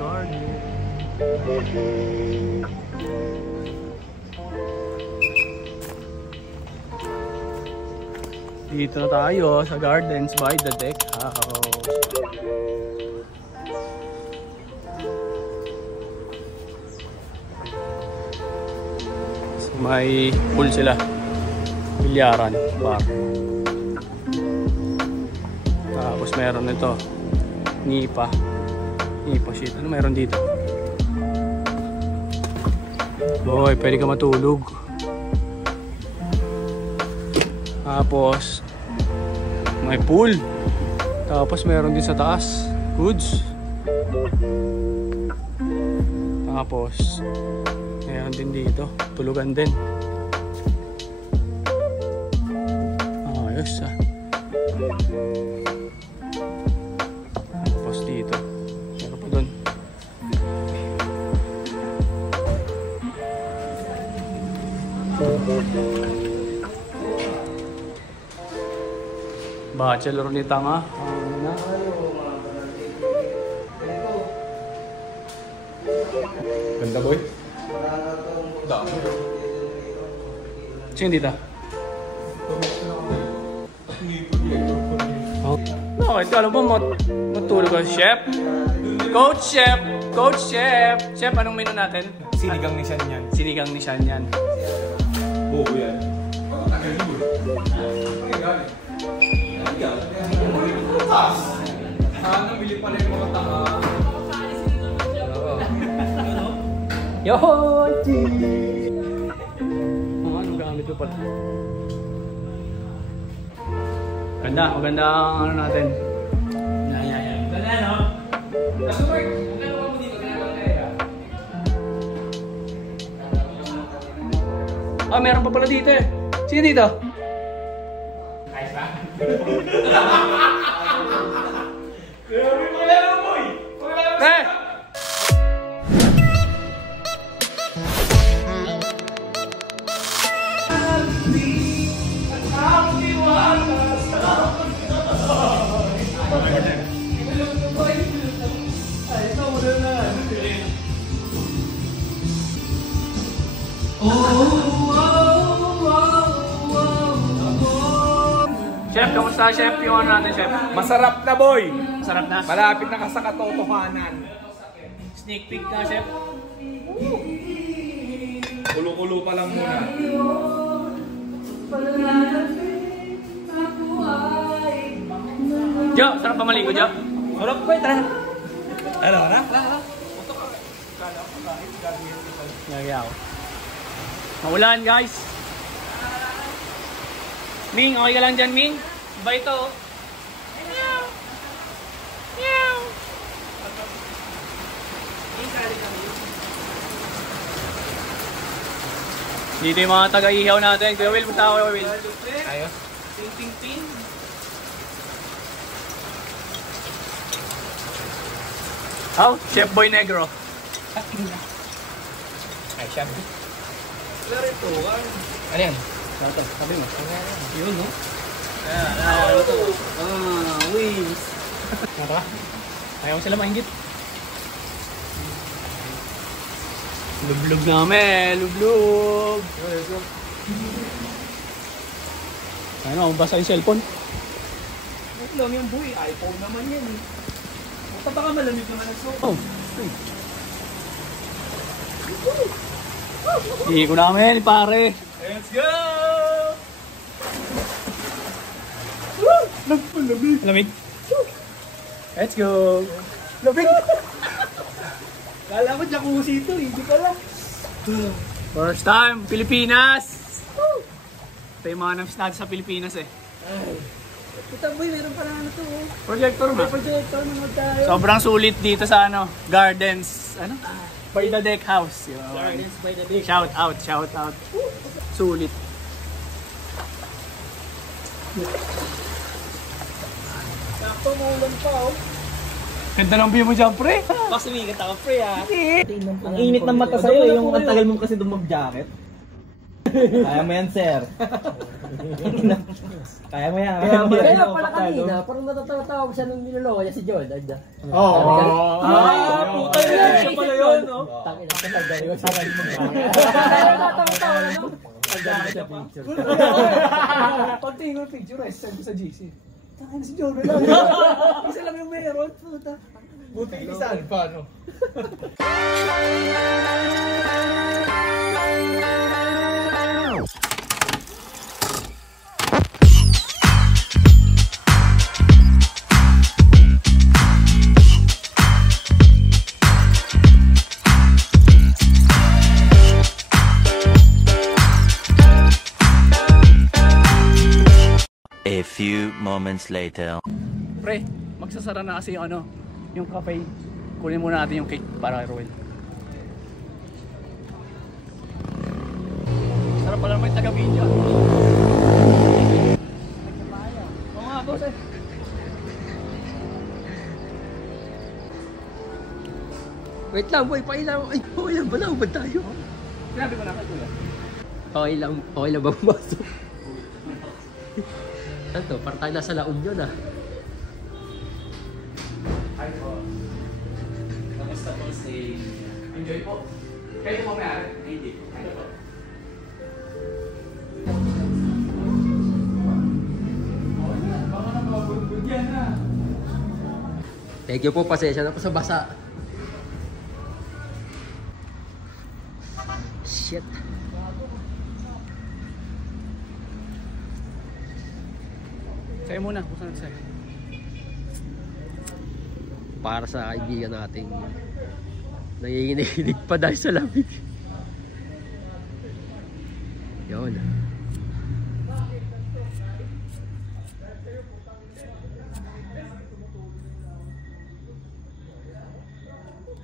garden. Dito na tayo sa Gardens by the Deck House. So, may pool sila. Bilyaran, bar. Tapos meron ito. Nipa sheet. Ano meron dito? Boy, pwede ka matulog. Tapos may pool. Tapos meron din sa taas. Goods. Tapos meron din dito. Tulugan din. Ayos ah. Tapos dito. Meron pa dun. Bachelor ni Tanga. Ganda boy. Sino dito? No, ito alam mo matulog ka, chef. Coach chef. Coach chef. Chef, anong menu natin? Sinigang ni Shan yan. Sinigang ni Shan yan. Oo yan. Sana bili pala yung mga tanga. Yochi! Anong gamit mo pala? Ganda, maganda ang ano natin. Yan. Ganda, no? Nasuwork! Nagawa mo dito, ginagawa kaya. Meron pa pala dito eh. Sino dito? Ayos ba? Chef, kamusta chef? Yung ano natin, chef? Masarap na boy! Masarap na? Malapit na ka sa katotohanan. Sneak peek na, chef? Kulo-kulo pa lang muna. Jo, sarap pa maligo, Jo? Sarap boy, tara! Ano na? Lagi ako. Maulan, guys. Ming, okay ka lang dyan, Ming? Ba ito? Meow. Meow. Dito yung mga taga-ihaw natin. Kuya Will, punta ako, Kuya Will. Ayos. Ting. Oh, Chef Boy Negro. Ay, siya. Klaro ito. Ano yan? Ito, sabi mo. Yun, no? Ano to? Wings. Tara. Ayaw sila maingit. Lublog namin. Lublog. Ano, basa yung cellphone? Huwag lang yung boy. iPhone naman yan eh. Baka malamig naman ang sofa. Oh. Hindi ko namin, pare. Let's go! Lamig. Lamig. Let's go. Lamig. Kala ko jacuzzi ito, hindi pala. First time, Pilipinas. Ito yung mga namis natin sa Pilipinas eh. Kita boy, meron pala ano to. Projector nga. Projector naman tayo. Sobrang sulit dito sa ano, Gardens. Ano? By the Deck House. Gardens by the Deck. Shout out. Sulit. Sakto mo ulan pa oh. Ganda ng view mo dyan, pre. Baka sumigat ako pre ah. Ang init ng mata sa'yo, yung ang tagal mo kasi dumag-jacket. Kaya mo yan, sir. Kaya mo yan. Kaya pala kanina, parang natatawag siya nung niloloko niya si John. Oo. Puta Siya pala yun, no? Tangina ka sa gayo. Sabi mo nga. Pagtingin ko yung picture, send ko sa GC. Tangina si Jono lang. Isa lang yung meron. Puta. Buti isa. Paano? A few moments later. Pre, magsasara na kasi yung ano, yung cafe. Kunin muna natin yung cake para kay Ruel. Sarap pala naman yung taga-video. Oo nga, boss eh. Wait lang, boy. Pailaw. Ay, okay lang ba? Naubad tayo. Sinabi ko na kay Kuya. Okay lang ba pumasok? Ano to? Parang tayo nasa La Union ah. Hi po. Kamusta po stay? Enjoy po. Kayo po may-ari? Hindi. Ano po? Baka na mabulbul yan na. Thank you po. Pasensya na po sa basa. Shit. Sa'yo muna. Buksan natin sa'yo. Para sa kaibigan natin. Nanginginig pa dahil sa lamig. Yun.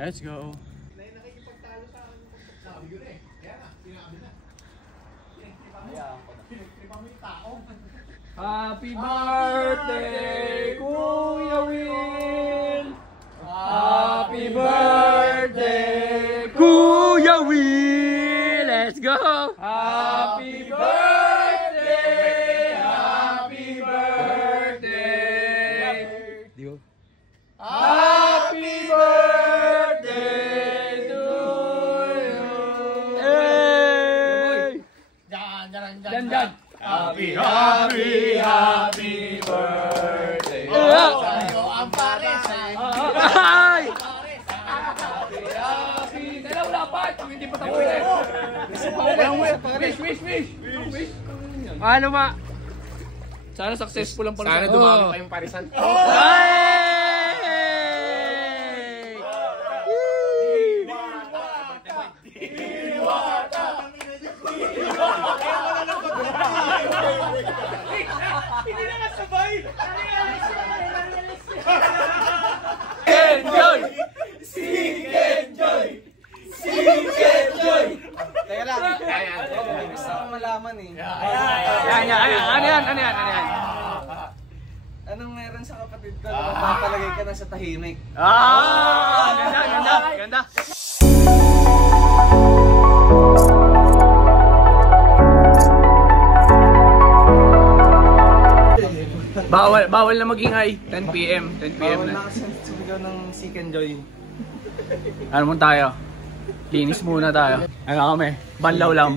Let's go. Happy birthday, Kuya Will! Happy birthday, Kuya Will! Let's go! Happy birthday! Happy birthday! Happy birthday to you! Hey! Diyan! Happy birthday! Sa'yo ang pares Ay! Dalaw dapat! Kung hindi pa tapos eh! Wish! Ano ma? Sana successful ang Sana dumami pa yung parisan. Ay! Hindi na nasabay! Teka lang. Gusto ko malaman eh. Ano yan? Anong meron sa kapatid ko? Papalagay ka na sa tahimik. Ganda! Bawal na magingay. 10 PM Bawal na. na kasi sumigaw ng Seek and Joy. Ano muna tayo? Linis muna tayo. Ano kami? Banlaw lang.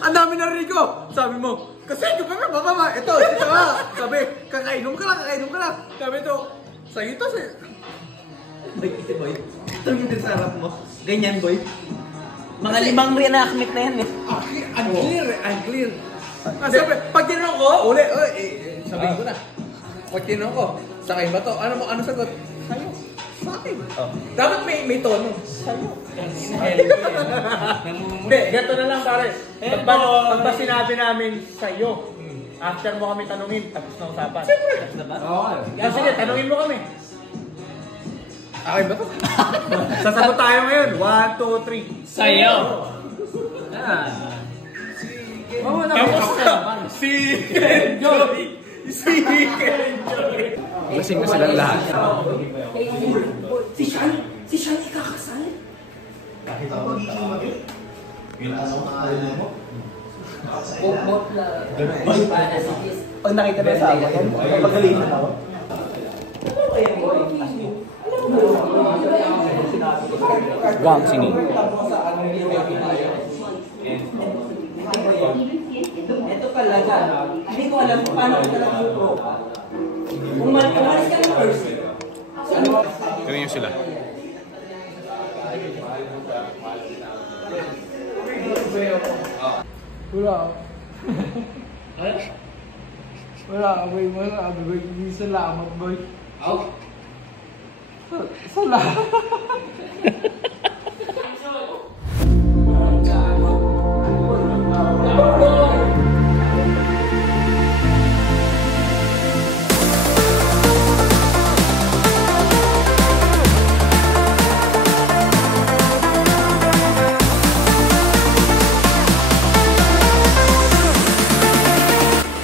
Ang dami na Rico! Sabi mo, kasi ito pa bababa. Ito nga. Sabi, kakainom ka lang. Sabi ito, sa'yo ito sa'yo. Boy, ito yung din sa harap mo. Ganyan, boy. Mga 5 reenactment na yan eh. Unclear. Sabi, pag tinanong ko, uli, sabihin ko na. Pag tinanong ko, sa kayo ba to? Ano sagot? Sa'yo. Sa akin. Dapat may tono. Sa'yo. Hindi, ganito na lang pare. Pag ba sinabi namin sa'yo, after mo kami tanungin, tapos na usapan. Siyempre. Sige, tanungin mo kami. Akin ba to? Sasagot tayo ngayon. 1, 2, 3. Sa'yo! Lasing na silang lahat. Si Shai kakasal? Pag nakita na sa akin, pagalitan ako. Gang singing. Ito talaga. Hindi ko alam kung paano ko talaga yung pro. Umalis ka ng first. Ganyan sila. Wala. Wala, boy. Wala, boy. Hindi salamat, boy. Salamat.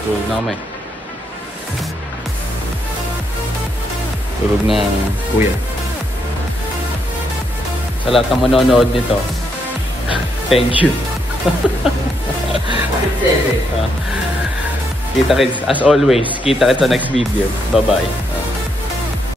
Tulog na kami. Tulog na kuya. Sa lahat ng manonood nito, thank you. Kita kits, as always, kita kits sa next video. Bye-bye.